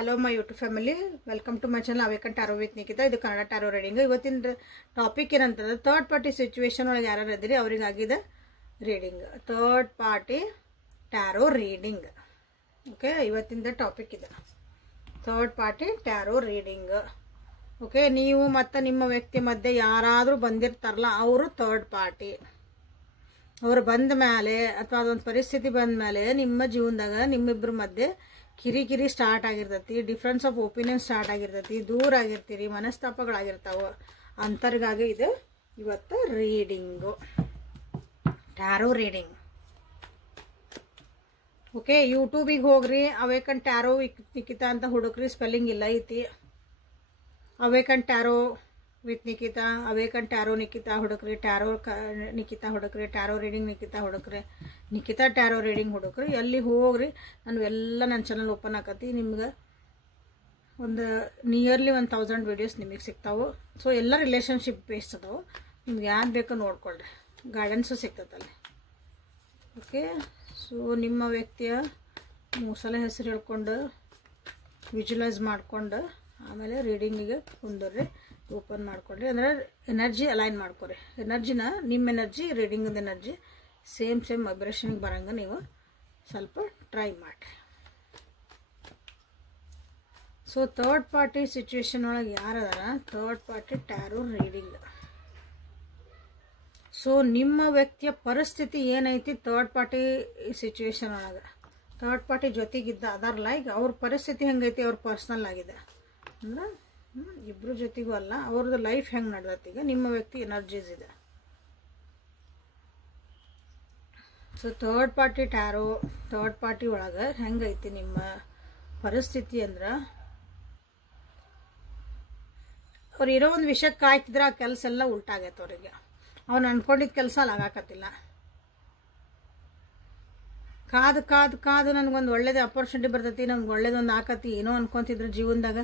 Hello my YouTube family, welcome to my channel awaken tarot with Nikhita. ಇದು Kannada tarot reading. ಇವತ್ತಿನ topic ಏನಂತಂದ್ರೆ third party situation ಒಳಗೆ ಯಾರು ಇದ್ದೀರಿ ಅವರಿಗಾಗಿದೆ reading. Third party tarot reading. Okay, ಇವತ್ತಿನ ಟಾಪಿಕ್ ಇದೆ third party tarot reading. Okay, ನೀವು ಮತ್ತು ನಿಮ್ಮ ವ್ಯಕ್ತಿ ಮಧ್ಯೆ ಯಾರಾದರೂ ಬಂದಿರ್ತಾರಲ್ಲ ಅವರು ಥರ್ಡ್ ಪಾರ್ಟಿ. ಅವ್ರು ಬಂದ ಮೇಲೆ ಅಥವಾ ಅದೊಂದು ಪರಿಸ್ಥಿತಿ ಬಂದ ಮೇಲೆ ನಿಮ್ಮ ಜೀವನದಾಗ ನಿಮ್ಮಿಬ್ಬರ ಮಧ್ಯೆ ಕಿರಿಕಿರಿ ಸ್ಟಾರ್ಟ್ ಆಗಿರ್ತೈತಿ, ಡಿಫ್ರೆನ್ಸ್ ಆಫ್ ಒಪಿನಿಯನ್ ಸ್ಟಾರ್ಟ್ ಆಗಿರ್ತೈತಿ, ದೂರ ಆಗಿರ್ತೀರಿ, ಮನಸ್ತಾಪಗಳಾಗಿರ್ತಾವೆ. ಅಂತರ್ಗಾಗಿ ಇದು ಇವತ್ತು ರೀಡಿಂಗು, ಟ್ಯಾರೋ ರೀಡಿಂಗ್. ಓಕೆ, ಯೂಟ್ಯೂಬಿಗೆ ಹೋಗ್ರಿ, ಅವೇಕನ್ ಟ್ಯಾರೋ ನಿಖಿತಾ ಅಂತ ಹುಡುಕ್ರಿ. ಸ್ಪೆಲ್ಲಿಂಗ್ ಇಲ್ಲ ಐತಿ. Awaken tarot with Nikhita, awaken tarot Nikhita ಹುಡುಕ್ರಿ, ಟ್ಯಾರೋ ನಿಖಿತಾ ಹುಡುಕ್ರಿ, ಟ್ಯಾರೋ ರೀಡಿಂಗ್ ನಿಖಿತಾ ಹುಡುಕ್ರಿ, ನಿಖಿತಾ ಟ್ಯಾರೋ ರೀಡಿಂಗ್ ಹುಡುಕ್ರಿ. ಎಲ್ಲಿ ಹೋಗ್ರಿ, ನಾನು ಎಲ್ಲ ನನ್ನ ಚಾನಲ್ ಓಪನ್ ಆಕತಿ. ನಿಮ್ಗೆ ಒಂದು ನಿಯರ್ಲಿ 1000 ವೀಡಿಯೋಸ್ ನಿಮಗೆ ಸಿಗ್ತಾವೆ. ಸೊ ಎಲ್ಲ ರಿಲೇಷನ್ಶಿಪ್ ಬೇಸ್ಡ್ ಅದಾವೆ. ನಿಮ್ಗೆ ಯಾರು ಬೇಕೋ ನೋಡ್ಕೊಳ್ರಿ, ಗೈಡೆನ್ಸು ಸಿಗ್ತೈತಲ್ಲಿ. ಓಕೆ, ಸೊ ನಿಮ್ಮ ವ್ಯಕ್ತಿಯ 3 ಸಲ ಹೆಸರು ಹೇಳ್ಕೊಂಡು ವಿಜುವಲೈಸ್ ಮಾಡ್ಕೊಂಡು ಆಮೇಲೆ ರೀಡಿಂಗಿಗೆ ಕುಂದರ್ರಿ, ಓಪನ್ ಮಾಡ್ಕೊಳ್ರಿ. ಅಂದರೆ ಎನರ್ಜಿ ಅಲೈನ್ ಮಾಡ್ಕೊರಿ. ಎನರ್ಜಿನ ನಿಮ್ಮ ಎನರ್ಜಿ, ರೀಡಿಂಗದ ಎನರ್ಜಿ ಸೇಮ್ ವೈಬ್ರೇಷನ್ಗೆ ಬರಂಗೆ ನೀವು ಸ್ವಲ್ಪ ಟ್ರೈ ಮಾಡಿರಿ. ಸೊ ಥರ್ಡ್ ಪಾರ್ಟಿ ಸಿಚುವೇಶನ್ ಒಳಗೆ ಯಾರದಾರ third party tarot reading. So ನಿಮ್ಮ ವ್ಯಕ್ತಿಯ ಪರಿಸ್ಥಿತಿ ಏನೈತಿ ಥರ್ಡ್ ಪಾರ್ಟಿ ಸಿಚುವೇಶನ್ ಒಳಗೆ, ಥರ್ಡ್ ಪಾರ್ಟಿ ಜೊತೆಗಿದ್ದ ಅದಾರಲ್ಲ, ಈಗ ಅವ್ರ ಪರಿಸ್ಥಿತಿ ಹೆಂಗೈತಿ, ಅವ್ರ ಪರ್ಸ್ನಲ್ ಆಗಿದೆ ಅಂದ್ರೆ ಇಬ್ಬರು ಜೊತೆಗೂ ಅಲ್ಲ, ಅವ್ರದ್ದು ಲೈಫ್ ಹೆಂಗೆ ನಡೆದೈತಿ. ಈಗ ನಿಮ್ಮ ವ್ಯಕ್ತಿ ಎನರ್ಜೀಸ್ ಇದೆ. So third party tarot, third party ಒಳಗೆ ಹೆಂಗೈತಿ ನಿಮ್ಮ ಪರಿಸ್ಥಿತಿ ಅಂದ್ರೆ, ಅವ್ರು ಇರೋ ಒಂದು ವಿಷಯಕ್ಕೆ ಕಾಯ್ತಿದ್ರೆ ಆ ಕೆಲಸ ಎಲ್ಲ ಉಲ್ಟಾಗೈತೆ ಅವರಿಗೆ. ಅವ್ನು ಅನ್ಕೊಂಡಿದ್ದ ಕೆಲಸ ಅಲ್ಲಿ ಆಗಾಕತ್ತಿಲ್ಲ. ಕಾದು ಕಾದು ಕಾದು ನನಗೊಂದು ಒಳ್ಳೇದು ಅಪರ್ಚುನಿಟಿ ಬರ್ತೈತಿ, ನಮ್ಗೆ ಒಳ್ಳೇದೊಂದು ಆಕತಿ, ಏನೋ ಅನ್ಕೊತಿದ್ರು ಜೀವನದಾಗ,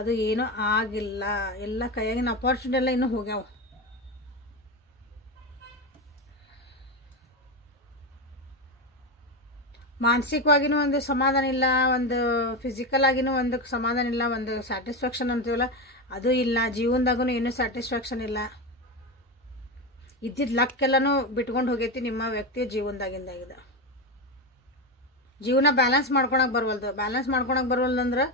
ಅದು ಏನೋ ಆಗಿಲ್ಲ. ಎಲ್ಲ ಕೈಯಾಗಿನ ಅಪರ್ಚುನಿಟಿ ಎಲ್ಲ ಇನ್ನೂ ಹೋಗ್ಯಾವ. ಮಾನಸಿಕವಾಗಿನೂ ಒಂದು ಸಮಾಧಾನ ಇಲ್ಲ, ಒಂದು ಫಿಸಿಕಲ್ ಆಗಿನೂ ಒಂದು ಸಮಾಧಾನ ಇಲ್ಲ, ಒಂದು ಸ್ಯಾಟಿಸ್ಫ್ಯಾಕ್ಷನ್ ಅಂತೀವಲ್ಲ ಅದು ಇಲ್ಲ. ಜೀವನದಾಗೂ ಏನೂ ಸ್ಯಾಟಿಸ್ಫ್ಯಾಕ್ಷನ್ ಇಲ್ಲ. ಇದ್ದಿದ್ದು ಲಕ್ ಎಲ್ಲನೂ ಬಿಟ್ಕೊಂಡು ಹೋಗೈತಿ ನಿಮ್ಮ ವ್ಯಕ್ತಿಯ ಜೀವನದಾಗಿಂದಾಗಿದೆ. ಜೀವನ ಬ್ಯಾಲೆನ್ಸ್ ಮಾಡ್ಕೊಳಕ್ ಬರವಲ್ದು. ಬ್ಯಾಲೆನ್ಸ್ ಮಾಡ್ಕೊಳಕ್ ಬರವಲ್ದಂದ್ರೆ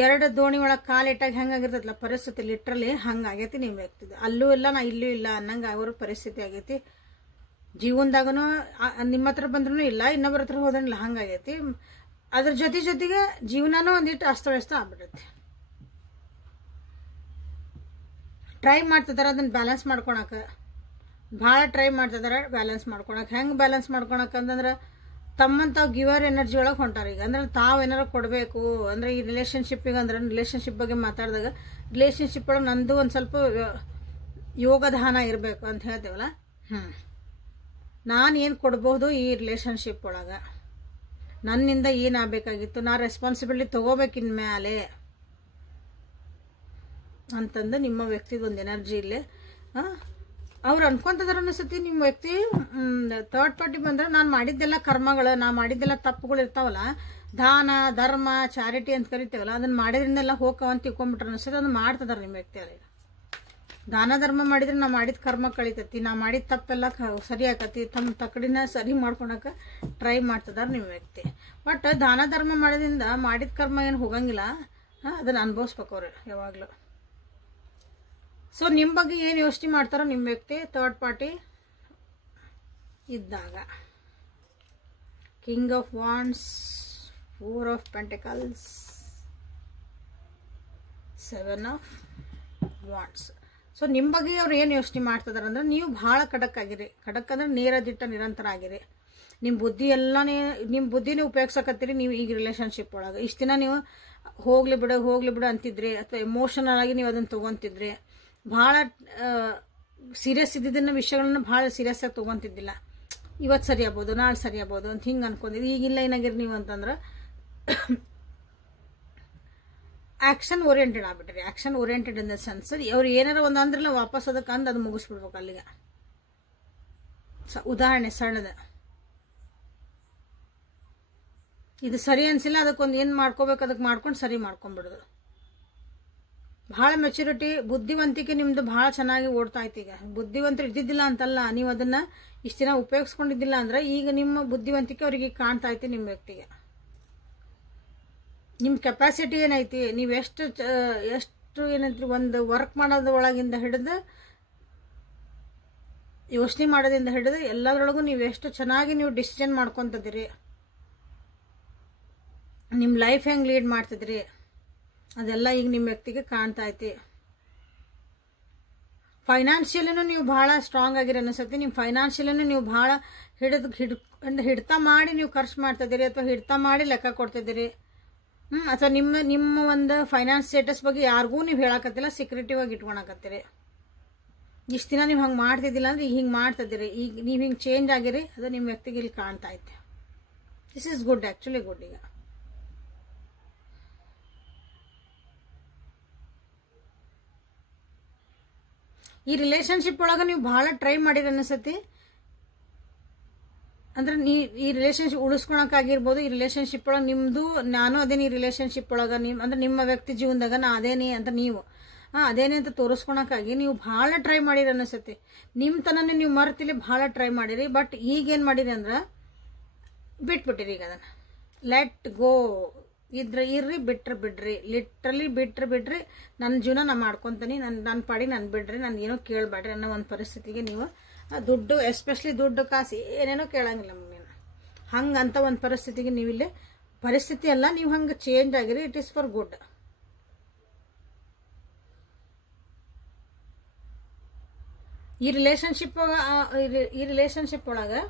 ಎರಡು ದೋಣಿ ಒಳಗೆ ಕಾಲಿಟ್ಟಾಗ ಹೆಂಗಾಗಿರ್ತೈತಲ್ಲ ಪರಿಸ್ಥಿತಿ, ಲಿಟ್ರಲಿ ಹಂಗಾಗೈತಿ ನಿಮ್ಮ ವ್ಯಕ್ತಿದ. ಅಲ್ಲೂ ಇಲ್ಲ ನಾ ಇಲ್ಲೂ ಇಲ್ಲ ಅನ್ನಂಗೆ ಆಗೋರ ಪರಿಸ್ಥಿತಿ ಆಗೈತಿ. ಜೀವನದಾಗೂ ನಿಮ್ಮ ಹತ್ರ ಬಂದ್ರೂ ಇಲ್ಲ, ಇನ್ನೊಬ್ಬರ ಹತ್ರ ಹೋದ್ರಿಲ್ಲ, ಹಂಗಾಗೈತಿ. ಅದ್ರ ಜೊತೆಗೆ ಜೀವನನೂ ಒಂದಿಟ್ಟು ಅಸ್ತವ್ಯಸ್ತ ಆಗ್ಬಿಟ್ಟೈತಿ. ಟ್ರೈ ಮಾಡ್ತಿದಾರೆ ಅದನ್ನ ಬ್ಯಾಲೆನ್ಸ್ ಮಾಡ್ಕೊಳಕ್ಕೆ, ಭಾಳ ಟ್ರೈ ಮಾಡ್ತಿದಾರೆ ಬ್ಯಾಲೆನ್ಸ್ ಮಾಡ್ಕೊಳಕ್ಕೆ. ಹೆಂಗೆ ಬ್ಯಾಲೆನ್ಸ್ ಮಾಡ್ಕೊಳಕ್ಕೆ ಅಂತಂದ್ರೆ ತಮ್ಮಂತಾವ್ ಗಿವರ್ ಎನರ್ಜಿ ಒಳಗೆ ಹೊಂಟಾರ. ಈಗ ಅಂದ್ರೆ ತಾವು ಏನಾರ ಕೊಡಬೇಕು ಅಂದ್ರೆ ಈ ರಿಲೇಷನ್ಶಿಪ್ಪಿಗೆ ಅಂದ್ರೆ ರಿಲೇಷನ್ಶಿಪ್ ಬಗ್ಗೆ ಮಾತಾಡಿದಾಗ ರಿಲೇಷನ್ಶಿಪ್ ಒಳಗೆ ನಂದು ಒಂದು ಸ್ವಲ್ಪ ಯೋಗದಾನ ಇರಬೇಕು ಅಂತ ಹೇಳ್ತೇವಲ್ಲ. ನಾನು ಏನು ಕೊಡ್ಬೋದು ಈ ರಿಲೇಷನ್ಶಿಪ್ ಒಳಗೆ, ನನ್ನಿಂದ ಏನಾಗಬೇಕಾಗಿತ್ತು, ನಾ ರೆಸ್ಪಾನ್ಸಿಬಿಲಿಟಿ ತೊಗೋಬೇಕಿನ್ ಮೇಲೆ ಅಂತಂದು ನಿಮ್ಮ ವ್ಯಕ್ತಿದು ಒಂದು ಎನರ್ಜಿ ಇಲ್ಲೇ ಅವ್ರು ಅನ್ಕೊಂತದಾರ ಅನಿಸತಿ. ನಿಮ್ಮ ವ್ಯಕ್ತಿ ಥರ್ಡ್ ಪಾರ್ಟಿ ಬಂದ್ರೆ ನಾನು ಮಾಡಿದ್ದೆಲ್ಲ ಕರ್ಮಗಳು, ನಾ ಮಾಡಿದ್ದೆಲ್ಲ ತಪ್ಪುಗಳು ಇರ್ತಾವಲ್ಲ, ದಾನ ಧರ್ಮ ಚಾರಿಟಿ ಅಂತ ಕರಿತೇವಲ್ಲ, ಅದನ್ನ ಮಾಡಿದ್ರಿಂದೆಲ್ಲ ಹೋಗವಂತ ತಿಳ್ಕೊಂಬಿಟ್ರೆ ಅನಿಸ್ತದೆ. ಅದನ್ನ ಮಾಡ್ತದಾರ ನಿಮ್ಮ ವ್ಯಕ್ತಿ. ಅವ್ರಿಗೆ ದಾನ ಧರ್ಮ ಮಾಡಿದ್ರೆ ನಾ ಮಾಡಿದ ಕರ್ಮ ಕಳಿತೈತಿ, ನಾ ಮಾಡಿದ ತಪ್ಪೆಲ್ಲ ಸರಿ ಆಕತಿ, ತಮ್ಮ ತಕಡಿನ ಸರಿ ಮಾಡ್ಕೊಳಕ್ಕೆ ಟ್ರೈ ಮಾಡ್ತದಾರ ನಿಮ್ಮ ವ್ಯಕ್ತಿ. ಬಟ್ ದಾನ ಧರ್ಮ ಮಾಡೋದ್ರಿಂದ ಮಾಡಿದ ಕರ್ಮ ಏನು ಹೋಗಂಗಿಲ್ಲ, ಅದನ್ನ ಅನುಭವಿಸ್ಬೇಕು ಅವ್ರು ಯಾವಾಗಲೂ. ಸೊ ನಿಮ್ಮ ಬಗ್ಗೆ ಏನು ಯೋಚನೆ ಮಾಡ್ತಾರೋ ನಿಮ್ಮ ವ್ಯಕ್ತಿ ಥರ್ಡ್ ಪಾರ್ಟಿ ಇದ್ದಾಗ, king of wands, 4 of pentacles, 7 of wands. So ನಿಮ್ಮ ಬಗ್ಗೆ ಅವ್ರು ಏನು ಯೋಚನೆ ಮಾಡ್ತಿದಾರೆ ಅಂದ್ರೆ, ನೀವು ಭಾಳ ಖಡಕ್ ಆಗಿರಿ. ಖಡಕ್ ಅಂದ್ರೆ ನೇರ ದಿಟ್ಟ ನಿರಂತರ ಆಗಿರಿ. ನಿಮ್ಮ ಬುದ್ಧಿ ಎಲ್ಲನೇ, ನಿಮ್ಮ ಬುದ್ಧಿನೇ ಉಪಯೋಗಿಸಕತ್ತೀರಿ ನೀವು ಈಗ ರಿಲೇಷನ್ಶಿಪ್ ಒಳಗೆ. ಇಷ್ಟು ದಿನ ನೀವು ಹೋಗ್ಲಿ ಬಿಡು ಅಂತಿದ್ರಿ, ಅಥವಾ ಎಮೋಷನಲ್ ಆಗಿ ನೀವು ಅದನ್ನು ತೊಗೊತಿದ್ರಿ. ಭಾಳ ಸೀರಿಯಸ್ ಇದ್ದಿದ್ದನ್ನ ವಿಷಯಗಳನ್ನ ಭಾಳ ಸೀರಿಯಸ್ ಆಗಿ ತೊಗೊತಿದ್ದಿಲ್ಲ. ಇವತ್ತು ಸರಿ ಆಗ್ಬೋದು, ನಾಳೆ ಸರಿ ಆಗ್ಬೋದು ಅಂತ ಹಿಂಗೆ ಅನ್ಕೊಂಡಿದ್ವಿ. ಈಗಿಲ್ಲ ಏನಾಗಿರಿ ನೀವು ಅಂತಂದ್ರೆ ಆ್ಯಕ್ಷನ್ ಓರಿಯೆಂಟೆಡ್ ಆಗ್ಬಿಟ್ರಿ. Action oriented in the sense, ಅವ್ರು ಏನಾರ ಒಂದು ಅಂದ್ರಲ್ಲ ವಾಪಸ್ ಅದಕ್ಕೆ ಅಂದು ಅದು ಮುಗಿಸ್ಬಿಡ್ಬೇಕು ಅಲ್ಲಿಗೆ. ಉದಾಹರಣೆ ಸಣ್ಣದ, ಇದು ಸರಿ ಅನಿಸಿಲ್ಲ, ಅದಕ್ಕೊಂದು ಏನು ಮಾಡ್ಕೋಬೇಕು ಅದಕ್ಕೆ ಮಾಡ್ಕೊಂಡು ಸರಿ ಮಾಡ್ಕೊಂಡ್ಬಿಡೋದು. ಭಾಳ ಮೆಚುರಿಟಿ, ಬುದ್ಧಿವಂತಿಕೆ ನಿಮ್ಮದು ಭಾಳ ಚೆನ್ನಾಗಿ ಓಡ್ತಾ ಐತಿ. ಈಗ ಬುದ್ಧಿವಂತರು ಇದ್ದಿದ್ದಿಲ್ಲ ಅಂತಲ್ಲ, ನೀವು ಅದನ್ನು ಇಷ್ಟು ದಿನ ಉಪಯೋಗಿಸ್ಕೊಂಡಿದ್ದಿಲ್ಲ ಅಂದ್ರೆ ಈಗ ನಿಮ್ಮ ಬುದ್ಧಿವಂತಿಕೆ ಅವರಿಗೆ ಕಾಣ್ತಾ ಐತಿ. ನಿಮ್ಮ ವ್ಯಕ್ತಿಗೆ ನಿಮ್ಮ ಕೆಪಾಸಿಟಿ ಏನೈತಿ, ನೀವು ಎಷ್ಟು ಏನೈತಿ, ಒಂದು ವರ್ಕ್ ಮಾಡೋದ್ರ ಒಳಗಿಂದ ಹಿಡಿದು ಯೋಚನೆ ಮಾಡೋದ್ರಿಂದ ಹಿಡಿದು ಎಲ್ಲದರೊಳಗೂ ನೀವು ಎಷ್ಟು ಚೆನ್ನಾಗಿ ನೀವು ಡಿಸಿಷನ್ ಮಾಡ್ಕೊತಿದ್ದೀರಿ, ನಿಮ್ಮ ಲೈಫ್ ಹೆಂಗೆ ಲೀಡ್ ಮಾಡ್ತಿದ್ರಿ ಅದೆಲ್ಲ ಈಗ ನಿಮ್ಮ ವ್ಯಕ್ತಿಗೆ ಕಾಣ್ತಾ ಐತಿ. ಫೈನಾನ್ಷಿಯಲಿನೂ ನೀವು ಭಾಳ ಸ್ಟ್ರಾಂಗ್ ಆಗಿರಿ ಅನಿಸುತ್ತೆ. ನಿಮ್ಮ ಫೈನಾನ್ಷಿಯಲಿನೂ ನೀವು ಭಾಳ ಹಿಡ್ತಾ ಮಾಡಿ ನೀವು ಖರ್ಚು ಮಾಡ್ತಿದ್ದೀರಿ, ಅಥವಾ ಹಿಡ್ತಾ ಮಾಡಿ ಲೆಕ್ಕ ಕೊಡ್ತಿದ್ದೀರಿ. ಅಥವಾ ನಿಮ್ಮ ಒಂದು ಫೈನಾನ್ಸ್ ಸ್ಟೇಟಸ್ ಬಗ್ಗೆ ಯಾರಿಗೂ ನೀವು ಹೇಳಕತ್ತಿಲ್ಲ, ಸೀಕ್ರೆಟಿವ್ ಆಗಿ ಇಟ್ಕೊಳಕತ್ತೀರಿ. ಇಷ್ಟು ದಿನ ನೀವು ಹಂಗೆ ಮಾಡ್ತಿದ್ದಿಲ್ಲ ಅಂದ್ರೆ ಈಗ ಹಿಂಗೆ ಮಾಡ್ತಿದ್ದೀರಿ, ಈಗ ನೀವು ಹಿಂಗೆ ಚೇಂಜ್ ಆಗಿರಿ, ಅದು ನಿಮ್ಮ ವ್ಯಕ್ತಿಗೆ ಇಲ್ಲಿ ಕಾಣ್ತಾ ಐತೆ. This is good, actually good. ಈಗ ಈ ರಿಲೇಷನ್ಶಿಪ್ ಒಳಗೆ ನೀವು ಭಾಳ ಟ್ರೈ ಮಾಡಿರಿ ಅನಿಸತಿ. ಅಂದ್ರೆ ಈ ರಿಲೇಷನ್ಶಿಪ್ ಉಳಿಸ್ಕೊಳಕ್ಕಾಗಿರ್ಬೋದು. ಈ ರಿಲೇಷನ್ಶಿಪ್ ಒಳಗೆ ನಿಮ್ಮದು ನಾನು ಅದೇನಿ, ಈ ರಿಲೇಷನ್ಶಿಪ್ ಒಳಗೆ ಅಂದ್ರೆ ನಿಮ್ಮ ವ್ಯಕ್ತಿ ಜೀವನದಾಗ ನಾ ಅದೇನಿ ಅಂತ ನೀವು ಅದೇನೇ ಅಂತ ತೋರಿಸ್ಕೊಳಕ್ಕಾಗಿ ನೀವು ಭಾಳ ಟ್ರೈ ಮಾಡಿರಿ ಅನಿಸತಿ. ನಿಮ್ಮ ತನನೇ ನೀವು ಮರ್ತಿಲಿ ಭಾಳ ಟ್ರೈ ಮಾಡಿರಿ. ಬಟ್ ಈಗೇನು ಮಾಡಿರಿ ಅಂದ್ರೆ ಬಿಟ್ಬಿಟ್ಟಿರಿ. ಈಗ ಅದನ್ನು ಲೆಟ್ ಗೋ, ಇರ್ರಿ, ಬಿಟ್ರೆ ಬಿಡ್ರಿ, ಲಿಟ್ರಲಿ ಬಿಡ್ರಿ. ನನ್ನ ಜೀವನ ನಾ ಮಾಡ್ಕೊತೀನಿ, ನನ್ನ ಪಾಡಿ ನಾನು ಬಿಡ್ರಿ, ನಾನು ಏನೋ ಕೇಳಬೇಡ್ರಿ ಅನ್ನೋ ಒಂದು ಪರಿಸ್ಥಿತಿಗೆ ನೀವು ದುಡ್ಡು, ಎಸ್ಪೆಷಲಿ ದುಡ್ಡು ಕಾಸು ಏನೇನೋ ಕೇಳಂಗಿಲ್ಲ ನೀನು ಹಂಗಂತ ಒಂದು ಪರಿಸ್ಥಿತಿಗೆ ನೀವಿಲ್ಲಿ, ಪರಿಸ್ಥಿತಿ ಅಲ್ಲ, ನೀವು ಹಂಗೆ ಚೇಂಜ್ ಆಗಿರಿ. It is for good. ಈ ರಿಲೇಷನ್ಶಿಪ್ ಒಳಗೆ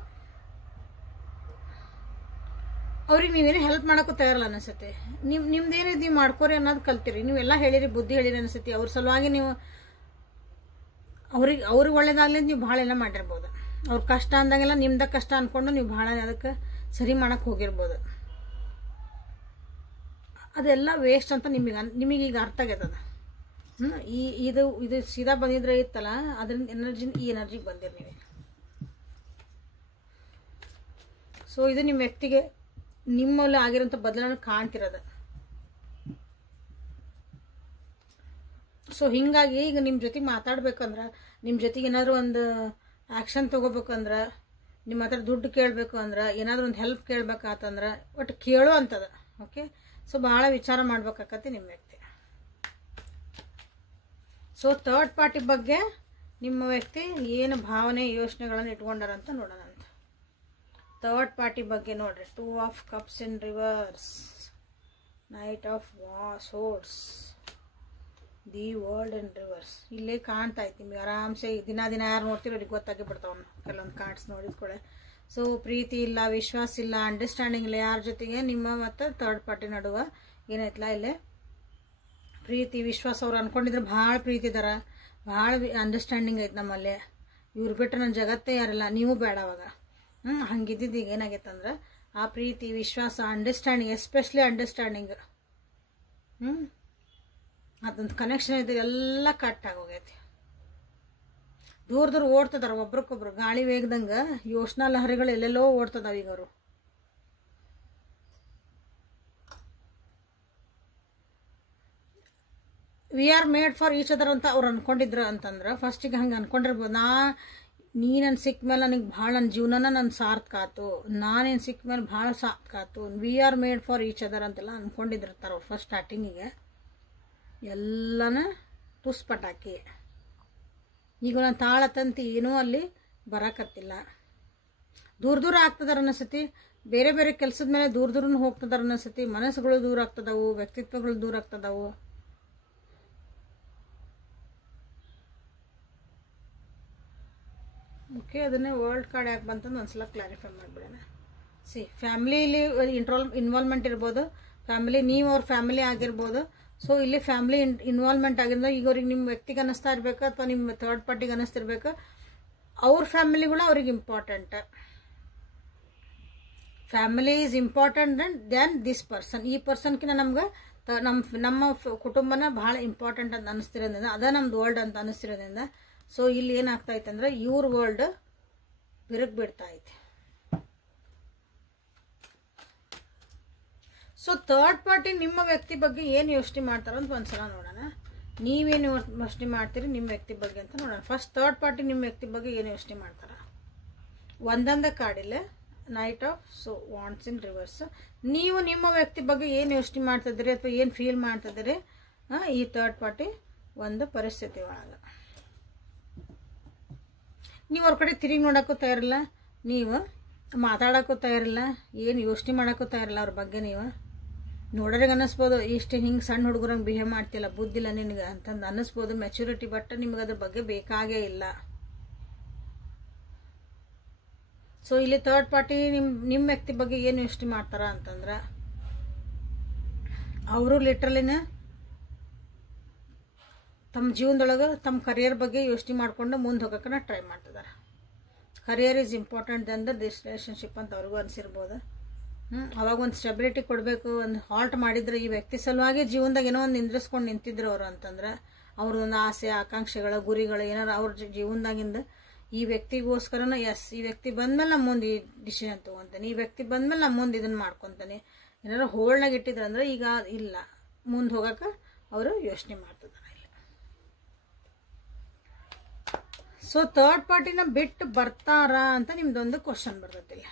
ಅವ್ರಿಗೆ ನೀವೇನು ಹೆಲ್ಪ್ ಮಾಡೋಕ್ಕೂ ತಯಾರಲ್ಲ ಅನಿಸುತ್ತೆ. ನಿಮ್ದೇನಿದೆ ನೀವು ಮಾಡ್ಕೋರಿ ಅನ್ನೋದು ಕಲ್ತಿರಿ. ನೀವೆಲ್ಲ ಹೇಳಿರಿ, ಬುದ್ಧಿ ಹೇಳಿರಿ ಅನಿಸುತ್ತೆ. ಅವ್ರ ಸಲುವಾಗಿ ನೀವು ಅವ್ರಿಗೆ ಒಳ್ಳೇದಾಗ್ಲಿ ನೀವು ಭಾಳ ಎಲ್ಲ ಮಾಡಿರ್ಬೋದು. ಅವ್ರ ಕಷ್ಟ ಅಂದಾಗೆಲ್ಲ ನಿಮ್ದ ಕಷ್ಟ ಅಂದ್ಕೊಂಡು ನೀವು ಭಾಳ ಅದಕ್ಕೆ ಸರಿ ಮಾಡೋಕ್ಕೆ ಹೋಗಿರ್ಬೋದು. ಅದೆಲ್ಲ ವೇಸ್ಟ್ ಅಂತ ನಿಮಗೀಗ ಅರ್ಥ ಆಗ್ಯದ. ಇದು ಸೀದಾ ಬಂದಿದ್ರೆ ಇತ್ತಲ್ಲ, ಅದರಿಂದ ಈ ಎನರ್ಜಿಗೆ ಬಂದಿರಿ ನೀವು. ಸೊ ಇದು ನಿಮ್ಮ ವ್ಯಕ್ತಿಗೆ ನಿಮ್ಮಲ್ಲಿ ಆಗಿರೋಂಥ ಬದಲಾವಣೆ ಕಾಣ್ತಿರೋದು. ಸೊ ಹಿಂಗಾಗಿ ಈಗ ನಿಮ್ಮ ಜೊತೆಗೆ ಮಾತಾಡ್ಬೇಕಂದ್ರೆ, ನಿಮ್ಮ ಜೊತೆಗೆ ಏನಾದರೂ ಒಂದು ಆ್ಯಕ್ಷನ್ ತೊಗೋಬೇಕಂದ್ರೆ, ನಿಮ್ಮ ಹತ್ರ ದುಡ್ಡು ಕೇಳಬೇಕು ಅಂದ್ರೆ, ಏನಾದರೂ ಒಂದು ಹೆಲ್ಪ್ ಕೇಳಬೇಕಾತಂದ್ರೆ ಒಟ್ಟು ಕೇಳೋ ಅಂತದ. ಓಕೆ, ಸೊ ಭಾಳ ವಿಚಾರ ಮಾಡ್ಬೇಕಾಕತಿ ನಿಮ್ಮ ವ್ಯಕ್ತಿ. ಸೊ ಥರ್ಡ್ ಪಾರ್ಟಿ ಬಗ್ಗೆ ನಿಮ್ಮ ವ್ಯಕ್ತಿ ಏನು ಭಾವನೆ ಯೋಚನೆಗಳನ್ನು ಇಟ್ಕೊಂಡಾರಂತ ನೋಡೋಣ ಅಂತ. ಥರ್ಡ್ ಪಾರ್ಟಿ ಬಗ್ಗೆ ನೋಡ್ರಿ, 2 of cups in reverse, knight of swords, the world in reverse. ಇಲ್ಲೇ ಕಾಣ್ತಾ ಐತಿ ನಿಮಗೆ ಆರಾಮ್ಸೆ. ದಿನ ಯಾರು ನೋಡ್ತೀರೋ ಅವ್ರಿಗೆ ಗೊತ್ತಾಗಿ ಬಿಡ್ತಾವ ಕೆಲವೊಂದು ಕಾರ್ಡ್ಸ್ ನೋಡಿದ್ಕೊಳ್ಳೆ. ಸೊ ಪ್ರೀತಿ ಇಲ್ಲ, ವಿಶ್ವಾಸ ಇಲ್ಲ, ಅಂಡರ್ಸ್ಟ್ಯಾಂಡಿಂಗ್ ಇಲ್ಲ ಯಾರ ಜೊತೆಗೆ, ನಿಮ್ಮ ಮತ್ತು ಥರ್ಡ್ ಪಾರ್ಟಿ ನಡುವೆ ಏನೈತಲ್ಲ ಇಲ್ಲೇ ಪ್ರೀತಿ ವಿಶ್ವಾಸ. ಅವ್ರು ಅನ್ಕೊಂಡಿದ್ರೆ ಭಾಳ ಪ್ರೀತಿ ಇದಾರ, ಭಾಳ ಅಂಡರ್ಸ್ಟ್ಯಾಂಡಿಂಗ್ ಐತೆ ನಮ್ಮಲ್ಲಿ. ಇವ್ರು ಬಿಟ್ಟರೆ ನನ್ನ ಜಗತ್ತೇ ಯಾರಿಲ್ಲ, ನೀವು ಬೇಡ ಅವಾಗ. ಹಂಗಿದ್ದಿದ್ದು ಈಗ ಏನಾಗೈತೆ ಅಂದ್ರೆ ಆ ಪ್ರೀತಿ ವಿಶ್ವಾಸ ಅಂಡರ್ಸ್ಟ್ಯಾಂಡಿಂಗ್, ಎಸ್ಪೆಷಲಿ ಅಂಡರ್ಸ್ಟ್ಯಾಂಡಿಂಗ್, ಅದೊಂದು ಕನೆಕ್ಷನ್ ಇದೆ, ಎಲ್ಲ ಕಟ್ ಆಗೋಗೈತಿ. ದೂರ ಓಡ್ತದಾರ ಒಬ್ರಿಗೊಬ್ರು, ಗಾಳಿ ವೇಗದಂಗೆ ಯೋಚನಾ ಲಹರಿಗಳು ಎಲ್ಲೆಲ್ಲೋ ಓಡ್ತದಾವ ಈಗ. ಅವರು we are made for each other ಅಂತ ಅವ್ರು ಅನ್ಕೊಂಡಿದ್ರು ಅಂತಂದ್ರೆ ಫಸ್ಟಿಗೆ ಹಂಗೆ ಅನ್ಕೊಂಡಿರ್ಬೋದು. ನೀ ನನ್ನ ಸಿಕ್ಕ ಮೇಲೆ ನನಗೆ ಭಾಳ ನನ್ನ ಜೀವನನ ನನ್ನ ಸಾರ್ಥಕ ಆಯ್ತು, ನಾನೇನು ಸಿಕ್ಕ ಮೇಲೆ ಭಾಳ ಸಾರ್ಥಕ ಆಯ್ತು, we are made for each other ಅಂತೆಲ್ಲ ಅಂದ್ಕೊಂಡಿದ್ದಿರ್ತಾರೆ ಅವ್ರು ಫಸ್ಟ್ ಸ್ಟಾರ್ಟಿಂಗಿಗೆ. ಎಲ್ಲನ ತುಸ್ಪಟಾಕಿ ಈಗ ನಾನು ತಾಳ ತಂತಿ ಏನೂ ಅಲ್ಲಿ ಬರಕತ್ತಿಲ್ಲ. ದೂರ ಆಗ್ತದಾರ ಅನಿಸತಿ, ಬೇರೆ ಬೇರೆ ಕೆಲಸದ ಮೇಲೆ ದೂರನೂ ಹೋಗ್ತದಾರ ಅನಿಸತಿ. ಮನಸ್ಸುಗಳು ದೂರ ಆಗ್ತದವು, ವ್ಯಕ್ತಿತ್ವಗಳು ದೂರ ಆಗ್ತದವು. ಓಕೆ, ಅದನ್ನೇ ವರ್ಲ್ಡ್ ಕಾರ್ಡ್ ಯಾಕೆ ಬಂತಂದು ಒಂದ್ಸಲ ಕ್ಲಾರಿಫೈ ಮಾಡಿಬಿಡೋಣ. ಫ್ಯಾಮಿಲಿಲಿ ಇನ್ವಾಲ್ವ್ಮೆಂಟ್ ಇರ್ಬೋದು, ಫ್ಯಾಮಿಲಿ ನೀವು ಅವ್ರ ಫ್ಯಾಮಿಲಿ ಆಗಿರ್ಬೋದು. ಸೊ ಇಲ್ಲಿ ಫ್ಯಾಮಿಲಿ ಇನ್ವಾಲ್ವ್ಮೆಂಟ್ ಆಗಿರೋದು ಈಗ ಅವ್ರಿಗೆ ನಿಮ್ಮ ವ್ಯಕ್ತಿಗೆ ಅನ್ನಿಸ್ತಾ ಇರಬೇಕು ಅಥವಾ ನಿಮ್ಮ ಥರ್ಡ್ ಪಾರ್ಟಿಗೆ ಅನ್ನಿಸ್ತಿರ್ಬೇಕು, ಅವ್ರ ಫ್ಯಾಮಿಲಿಗಳು ಅವ್ರಿಗೆ important. Family is important then this person. ಈ ಪರ್ಸನ್ಕಿನ್ನ ನಮ್ಗೆ ನಮ್ಮ ಕುಟುಂಬನ ಭಾಳ ಇಂಪಾರ್ಟೆಂಟ್ ಅಂತ ಅನ್ನಿಸ್ತಿರೋದ್ರಿಂದ, ಅದ ನಮ್ದು ವರ್ಲ್ಡ್ ಅಂತ ಅನ್ನಿಸ್ತಿರೋದ್ರಿಂದ ಸೊ ಇಲ್ಲಿ ಏನಾಗ್ತಾ ಐತೆ ಅಂದ್ರೆ ಇವ್ರ ವರ್ಲ್ಡ್ ಬಿರುಕು ಬಿಡ್ತಾ ಐತೆ. ಸೊ ಥರ್ಡ್ ಪಾರ್ಟಿ ನಿಮ್ಮ ವ್ಯಕ್ತಿ ಬಗ್ಗೆ ಏನು ಯೋಚನೆ ಮಾಡ್ತಾರೋ ಅಂತ ಒಂದ್ಸಲ ನೋಡೋಣ. ನೀವೇನು ಯೋಚನೆ ಮಾಡ್ತೀರಿ ನಿಮ್ಮ ವ್ಯಕ್ತಿ ಬಗ್ಗೆ ಅಂತ ನೋಡೋಣ. ಫಸ್ಟ್ ಥರ್ಡ್ ಪಾರ್ಟಿ ನಿಮ್ಮ ವ್ಯಕ್ತಿ ಬಗ್ಗೆ ಏನು ಯೋಚನೆ ಮಾಡ್ತಾರ. ಒಂದೊಂದೇ ಕಾರ್ಡಿಲ್ಲ, knight of so wands in reverse. ನೀವು ನಿಮ್ಮ ವ್ಯಕ್ತಿ ಬಗ್ಗೆ ಏನು ಯೋಚನೆ ಮಾಡ್ತಿದ್ದೀರಿ ಅಥವಾ ಏನು ಫೀಲ್ ಮಾಡ್ತಿದ್ದೀರಿ ಈ ಥರ್ಡ್ ಪಾರ್ಟಿ ಒಂದು ಪರಿಸ್ಥಿತಿ ಒಳಗೆ. ನೀವು ಅವ್ರ ಕಡೆ ತಿರುಗಿ ನೋಡೋಕ್ಕೂ ತಯಾರಿಲ್ಲ, ನೀವು ಮಾತಾಡೋಕ್ಕೂ ತಯಾರಿಲ್ಲ, ಏನು ಯೋಚನೆ ಮಾಡೋಕ್ಕೂ ತಯಾರಿಲ್ಲ ಅವ್ರ ಬಗ್ಗೆ. ನೀವು ನೋಡೋರಿಗೆ ಅನ್ನಿಸ್ಬೋದು ಇಷ್ಟು ಹಿಂಗೆ ಸಣ್ಣ ಹುಡುಗರಂಗೆ ಬಿಹೇವ್ ಮಾಡ್ತಿಲ್ಲ, ಬುದ್ಧಿಲ್ಲ ನಿನಗೆ ಅಂತಂದು ಅನ್ನಿಸ್ಬೋದು, ಮೆಚುರಿಟಿ. ಬಟ್ ನಿಮ್ಗೆ ಅದ್ರ ಬಗ್ಗೆ ಬೇಕಾಗೇ ಇಲ್ಲ. ಸೊ ಇಲ್ಲಿ ಥರ್ಡ್ ಪಾರ್ಟಿ ನಿಮ್ಮ ವ್ಯಕ್ತಿ ಬಗ್ಗೆ ಏನು ಯೋಚನೆ ಮಾಡ್ತಾರ ಅಂತಂದ್ರೆ, ಅವರು ಲಿಟ್ರಲಿನ ತಮ್ಮ ಜೀವನದೊಳಗೆ ತಮ್ಮ ಕರಿಯರ್ ಬಗ್ಗೆ ಯೋಚನೆ ಮಾಡ್ಕೊಂಡು ಮುಂದೆ ಹೋಗೋಕೆ ಟ್ರೈ ಮಾಡ್ತಿದ್ದಾರೆ. Career is important then this relationship ಅಂತ ಅವ್ರಿಗೂ ಅನಿಸಿರ್ಬೋದು. ಅವಾಗ ಒಂದು ಸ್ಟೆಬಿಲಿಟಿ ಕೊಡಬೇಕು, ಒಂದು ಹಾಲ್ಟ್ ಮಾಡಿದ್ರೆ ಈ ವ್ಯಕ್ತಿ ಸಲುವಾಗಿ ಜೀವನದಾಗ ಏನೋ ಒಂದು ನಿಂದ್ರಿಸ್ಕೊಂಡು ನಿಂತಿದ್ರು ಅವರು ಅಂತಂದ್ರೆ, ಅವ್ರದ್ದೊಂದು ಆಸೆ ಆಕಾಂಕ್ಷೆಗಳು ಗುರಿಗಳು ಏನಾರು ಅವ್ರ ಜೀವನದಾಗಿಂದ ಈ ವ್ಯಕ್ತಿಗೋಸ್ಕರನ ಎಸ್ ಈ ವ್ಯಕ್ತಿ ಬಂದ್ಮೇಲೆ ನಮ್ಮ ಮುಂದೆ ಈ ಡಿಸಿಷನ್ ತೊಗೊತಾನೆ, ಈ ವ್ಯಕ್ತಿ ಬಂದ್ಮೇಲೆ ನಮ್ಮ ಮುಂದೆ ಇದನ್ನು ಮಾಡ್ಕೊತಾನೆ ಏನಾರು ಹೋಲ್ಡ್ನಾಗ ಇಟ್ಟಿದ್ರು ಅಂದ್ರೆ ಈಗ ಇಲ್ಲ, ಮುಂದೆ ಹೋಗಕ್ಕೆ ಅವರು ಯೋಚನೆ ಮಾಡ್ತಿದ್ದಾರೆ ಇಲ್ಲಿ. ಸೊ ಥರ್ಡ್ ಪಾರ್ಟಿನ ಬಿಟ್ಟು ಬರ್ತಾರಾ ಅಂತ ನಿಮ್ದೊಂದು ಕ್ವಶನ್ ಬರ್ತೈತಿಲ್ಲ.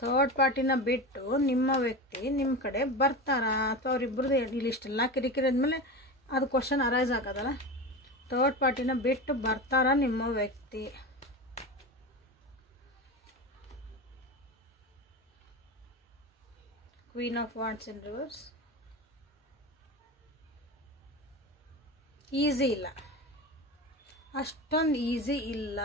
ಥರ್ಡ್ ಪಾರ್ಟಿನ ಬಿಟ್ಟು ನಿಮ್ಮ ವ್ಯಕ್ತಿ ನಿಮ್ಮ ಕಡೆ ಬರ್ತಾರಾ ಅಥವಾ ಅವರಿಬ್ಬರದ್ದು ಇಲ್ಲಿ ಇಷ್ಟೆಲ್ಲ ಕಿರಿಕಿರಿ ಆದಮೇಲೆ ಅದು ಕ್ವಶನ್ ಅರೈಸ್ ಆಗೋದಲ್ಲ. ಥರ್ಡ್ ಪಾರ್ಟಿನ ಬಿಟ್ಟು ಬರ್ತಾರಾ ನಿಮ್ಮ ವ್ಯಕ್ತಿ. Queen of wands in reverse. Easy ಇಲ್ಲ, ಅಷ್ಟೊಂದು ಈಸಿ ಇಲ್ಲ,